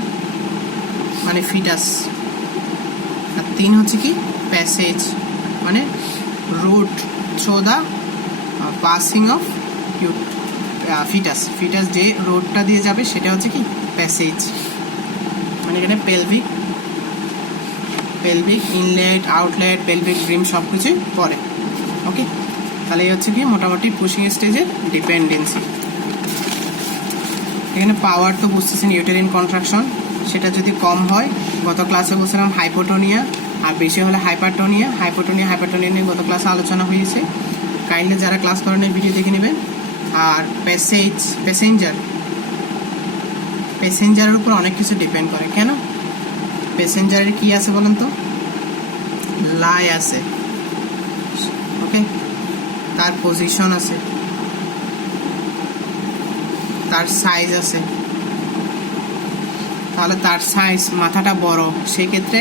মানে ফিটাস। আর 3 হচ্ছে কি প্যাসেজ মানে route through the passing of fetus. যে রোডটা দিয়ে যাবে সেটা হচ্ছে কি প্যাসেজ। মানে এখানে পেলভিক ইনলেট, আউটলেট, পেলভিক রিম সব কিছুই পড়ে। ওকে, তাহলে এই হচ্ছে কি মোটামুটি পুশিং স্টেজের ডিপেন্ডেন্সি। এখানে পাওয়ার তো বুঝতেছেন, ইউটেরিন কন্ট্রাকশন, সেটা যদি কম হয়, গত ক্লাসে বলছিলাম হাইপোটোনিয়া, আর বেশি হলে হাইপারটোনিয়া নিয়ে গত ক্লাসে আলোচনা হয়েছে। কাইন্ডলি যারা ক্লাস করেন ভিডিও দেখে নেবেন। আর প্যাসেঞ্জারের উপর অনেক কিছু ডিপেন্ড করে। কেন? প্যাসেঞ্জারের কি আছে বলেন তো? লাই আছে। ওকে, তার পজিশন আছে, তার সাইজ আছে। তাহলে তার সাইজ, মাথাটা বড়, সেক্ষেত্রে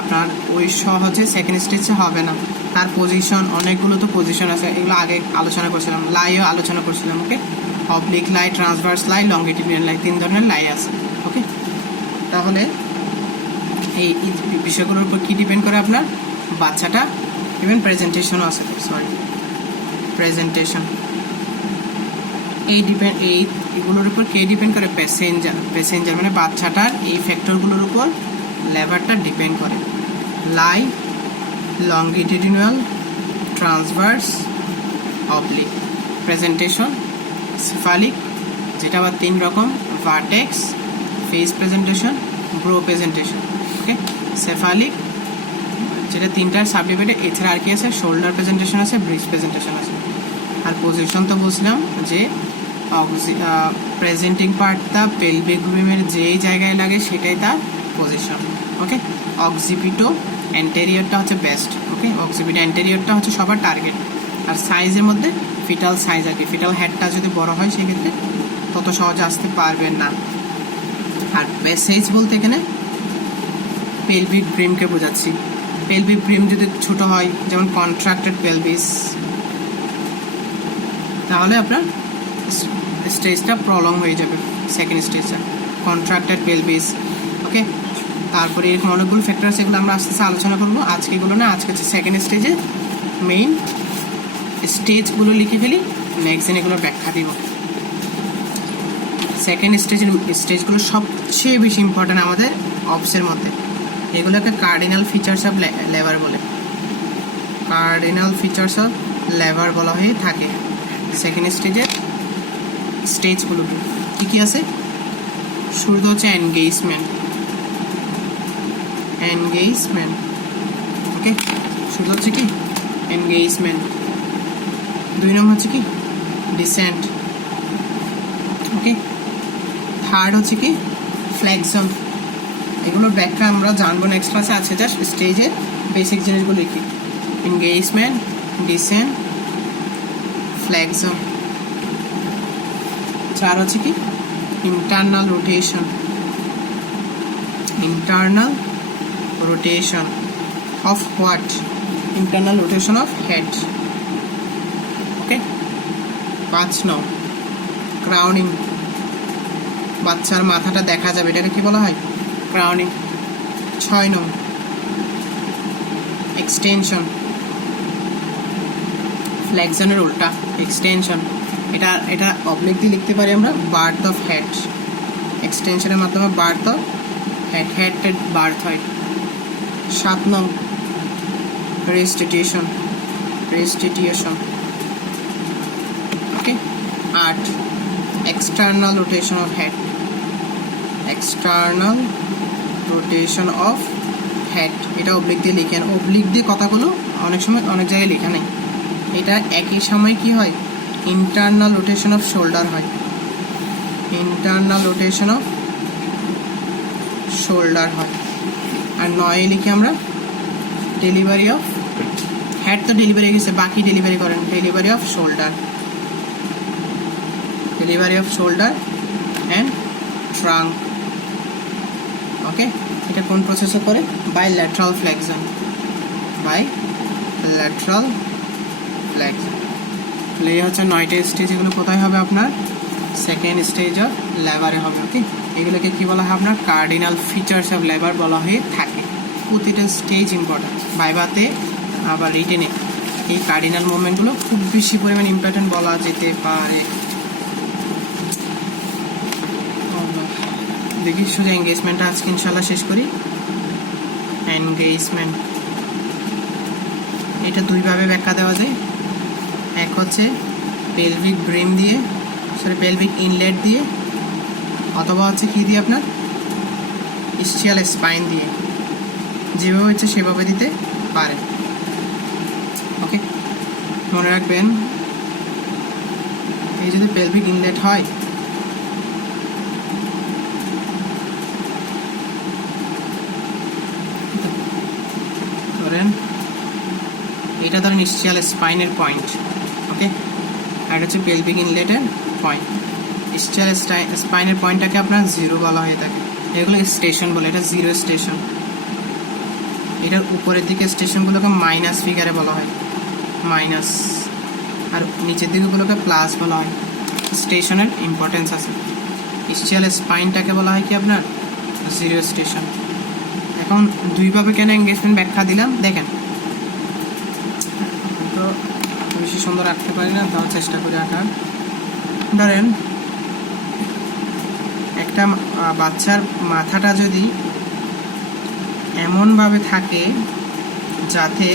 আপনার ওই সহজে সেকেন্ড স্টেজে হবে না। তার পজিশন, অনেকগুলো তো পজিশন আছে, এগুলো আগে আলোচনা করছিলাম, লাইও আলোচনা করছিলাম। ওকে, অবলিক লাই, ট্রান্সভার্স লাই, লঙ্গিটিউডিনাল লাই, 3 ধরনের লাই আছে। ওকে, তাহলে এই বিষয়গুলোর উপর কি ডিপেন্ড করে আপনার বাচ্চাটা, ইভেন প্রেজেন্টেশনও আছে, সরি প্রেজেন্টেশন, এইগুলোর উপর কে ডিপেন্ড করে? প্যাসেঞ্জার মানে বাচ্চাটার এই ফ্যাক্টরগুলোর উপর লেভারটা ডিপেন্ড করে। Lie, longitudinal, transverse, oblique. Presentation cephalic, যেটা আবার 3 রকম, vertex, face presentation, brow presentation. Okay, cephalic যেটা 3টা সাবডিভাইডেড, এছাড়া আর কি আছে? শোল্ডার প্রেজেন্টেশন আছে, ব্রিজ প্রেজেন্টেশন আছে। আর পজিশন তো বলছিলাম যে প্রেজেন্টিং পার্টটা পেলভিক রিমের যেই জায়গায় লাগে সেটাই তার পজিশন। ওকে, অক্সিপিটো অ্যান্টেরিয়রটা হচ্ছে বেস্ট। ওকে, অক্সিপিটো অ্যান্টেরিয়রটা হচ্ছে সবার টার্গেট। আর সাইজের মধ্যে ফিটাল সাইজ আর কি, ফিটাল হেডটা যদি বড় হয় সেক্ষেত্রে তত সহজে আসতে পারবেন না। আর প্যাসেজ বলতে এখানে পেলভিক ব্রিমকে বোঝাচ্ছি। পেলভিক ব্রিম যদি ছোট হয়, যেমন কন্ট্রাক্টেড পেলভিস, তাহলে আপনার স্টেজটা প্রলং হয়ে যাবে, সেকেন্ড স্টেজটা কন্ট্রাক্টেড পেলভিস। ওকে, তারপরে এরকম অনেকগুলো ফ্যাক্টর আছে, এগুলো আমরা আস্তে আস্তে আলোচনা করবো। আজকে এগুলো না, আজকে হচ্ছে সেকেন্ড স্টেজে মেইন স্টেজগুলো লিখে ফেলি, নেক্সট দিন এগুলোর ব্যাখ্যা দিব। সেকেন্ড স্টেজগুলো সবচেয়ে বেশি ইম্পর্টেন্ট আমাদের অপসের মধ্যে। এগুলোকে কার্ডিনাল ফিচার্স অফ লেভার বলে, কার্ডিনাল ফিচার্স অফ লেভার বলা হয়ে থাকে। সেকেন্ড স্টেজের স্টেজগুলো কী কী আছে? শুরুতে হচ্ছে এনগেজমেন্ট। ওকে, শুরু হচ্ছে কি? এনগেজমেন্ট। 2 নম্বর হচ্ছে কি? ডিসেন্ট। ওকে, থার্ড হচ্ছে কি? ফ্লেক্সন। এগুলোর ব্যাখ্যা আমরা জানবো নেক্সট ক্লাসে। আছে জাস্ট স্টেজের বেসিক জিনিসগুলো লিখি, এনগেজমেন্ট, ডিসেন্ট, ফ্লেক্সন। 4 হচ্ছে কি? Internal rotation. Of what? Internal rotation of head. Okay, 5 number crowning. বাচ্চার মাথাটা দেখা যাবে, এটাকে কি বলা হয়? ক্রাউনিং। 6 নম্বর এক্সটেনশন। ফ্লেক্সনের উল্টা এক্সটেনশন। এটা অবলিক দিয়ে লিখতে পারি আমরা, বার্থ অফ হেড। এক্সটেনশনের মাধ্যমে বার্থ অফ হেড বার্থ হয়। 7 number restitution. Okay, 8 external rotation of head. এটা অবলিক দিয়ে লিখেন। অবলিক দিয়ে কথাগুলো অনেক সময় অনেক জায়গায় লেখা নেই। এটা একই সময় কি হয়? ইন্টারনাল রোটেশন অফ শোল্ডার হয়। আর 9 লিখি আমরা ডেলিভারি অফ হেড। তো ডেলিভারি গেছে, বাকি ডেলিভারি করেন। Delivery of shoulder and trunk. Okay, এটা কোন প্রসেসে করে? Bilateral flexion. এই হচ্ছে 9টা স্টেজ। এগুলো কোথায় হবে? আপনার সেকেন্ড স্টেজ অফ লেভারে হবে। ওকে, এগুলোকে কি বলা হয়? আপনার কার্ডিনাল ফিচার্স অফ লেভার বলা হয়ে থাকে। প্রতিটা স্টেজ ইম্পর্টেন্ট, ভাইভাতে আবার রিটেনে এই কার্ডিনাল মুভমেন্টগুলো খুব বেশি পরিমাণ ইম্পর্টেন্ট বলা যেতে পারে। দেখি শুধু এনগেজমেন্টটা আজকে ইনশাল্লাহ শেষ করি। এনগেজমেন্ট এটা 2 ভাবে ব্যাখ্যা দেওয়া যায়। এক হচ্ছে পেলভিক ব্রিম দিয়ে, পেলভিক ইনলেট দিয়ে, অথবা হচ্ছে কি দিয়ে? আপনার ইসচিয়াল স্পাইন দিয়ে। যেভাবে হচ্ছে সেভাবে দিতে পারে। ওকে, মনে রাখবেন, এই যদি পেলভিক ইনলেট হয়, ধরেন এটা ধরেন ইসচিয়াল স্পাইনের পয়েন্ট। ওকে, আর এটা হচ্ছে পেলভিক ইনলেটের পয়েন্ট। ইসচিয়াল স্পাইনের পয়েন্টটাকে আপনার 0 বলা হয়ে থাকে। এগুলো স্টেশন বলে, এটা 0 স্টেশন। এটার উপরের দিকে স্টেশনগুলোকে মাইনাস ফিগারে বলা হয়, মাইনাস। আর নিচের দিকেগুলোকে প্লাস বলা হয়। স্টেশনের ইম্পর্টেন্স আছে। ইসচিয়াল স্পাইনটাকে বলা হয় কি আপনার জিরো স্টেশন। এখন দুইভাবে কেন এঙ্গেজমেন্ট ব্যাখ্যা দিলাম দেখেন, তো বেশি সুন্দর আঁকতে পারি না, তাও চেষ্টা করি আঁকার। ধরেন একটা বাচ্চার মাথাটা যদি এমনভাবে থাকে যাতে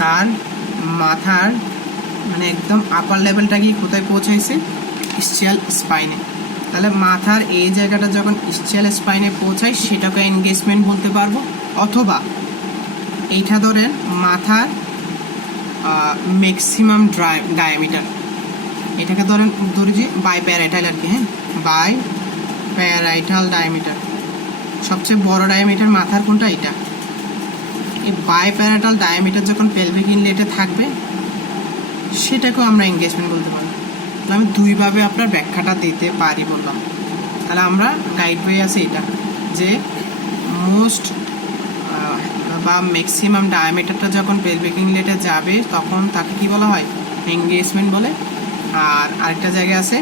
তার মাথার মানে একদম আপার লেভেলটা গিয়ে কোথায় পৌঁছাইছে, ইসচিয়াল স্পাইনে, তাহলে মাথার এই জায়গাটা যখন ইসচিয়াল স্পাইনে পৌঁছায় সেটাকে এনগেজমেন্ট বলতে পারবো। অথবা এইটা ধরেন মাথার ম্যাক্সিমাম ডায়ামিটার, এটাকে ধরেন ধরি যে বাই প্যারাইটাল আর কি, হ্যাঁ বাই প্যারাইটাল ডায়ামিটার, সবচেয়ে বড় ডায়ামিটার মাথার কোনটা, এটা। এই বাই প্যারাইটাল ডায়ামিটার যখন পেলভিক ইনলেটে থাকবে সেটাকেও আমরা এনগেজমেন্ট বলতে পারি। আমি দুইভাবে আপনার ব্যাখ্যাটা দিতে পারি বললাম। তাহলে আমরা গাইড বই আছে এটা যে মোস্ট বা ম্যাক্সিমাম ডায়ামিটারটা যখন পেলভিক ইনলেটে যাবে তখন তাকে কি বলা হয়, এনগেজমেন্ট বলে। আর আরেকটা জায়গা আছে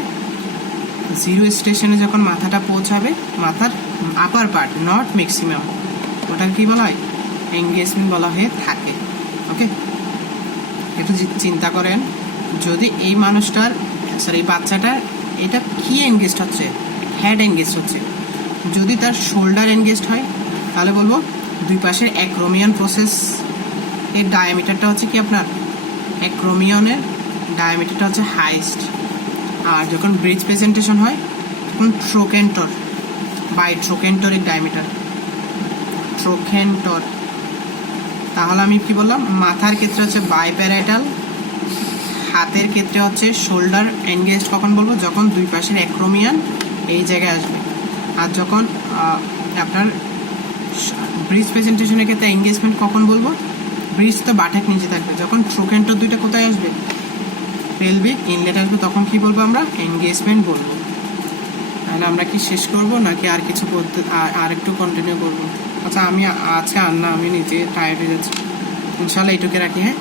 জিরো স্টেশনে যখন মাথাটা পৌঁছাবে, মাথার আপার পার্ট নট ম্যাক্সিমাম, ওটাকে কি বলা হয়, এনগেজমেন্ট বলা হয়ে থাকে। ওকে, একটু চিন্তা করেন, যদি এই মানুষটার এই বাচ্চাটার এটা কি এনগেজড হচ্ছে, হেড এনগেজড হচ্ছে, যদি তার শোল্ডার এনগেজড হয় তাহলে বলবো দুই পাশের অ্যাক্রোমিয়ন প্রসেস এর ডায়ামিটারটা হচ্ছে কি আপনার, অ্যাক্রোমিয়নের ডায়ামিটারটা হচ্ছে হাইস্ট। আর যখন ব্রিজ প্রেজেন্টেশন হয় তখন ট্রোকেন্টর বাই ট্রোকেন্টরের ডায়ামিটার ট্রোকেন্টর। তাহলে আমি কি বললাম, মাথার ক্ষেত্রে হচ্ছে বাই প্যারাইটাল, হাতের ক্ষেত্রে হচ্ছে শোল্ডার এনগেজড কখন বলবো, যখন দুই পাশের অ্যাক্রোমিয়ান এই জায়গায় আসবে। আর যখন আপনার ব্রিজ প্রেজেন্টেশনের ক্ষেত্রে এনগেজমেন্ট কখন বলবো, ব্রিজ তো বাটেক নিচে থাকবে, যখন ট্রোকেন্টর দুইটা কোথায় আসবে, পেলভিক ইনলেট আসবে, তখন কি বলবো আমরা, এনগেজমেন্ট বলবো। তাহলে আমরা কি শেষ করব নাকি আর কিছু করতে, আর একটু কন্টিনিউ করবো? আচ্ছা আমি আজকে আর না, আমি নিজে টায়ার্ড হয়ে যাচ্ছি। ইনশাল্লাহ এইটুকু রাখি, হ্যাঁ।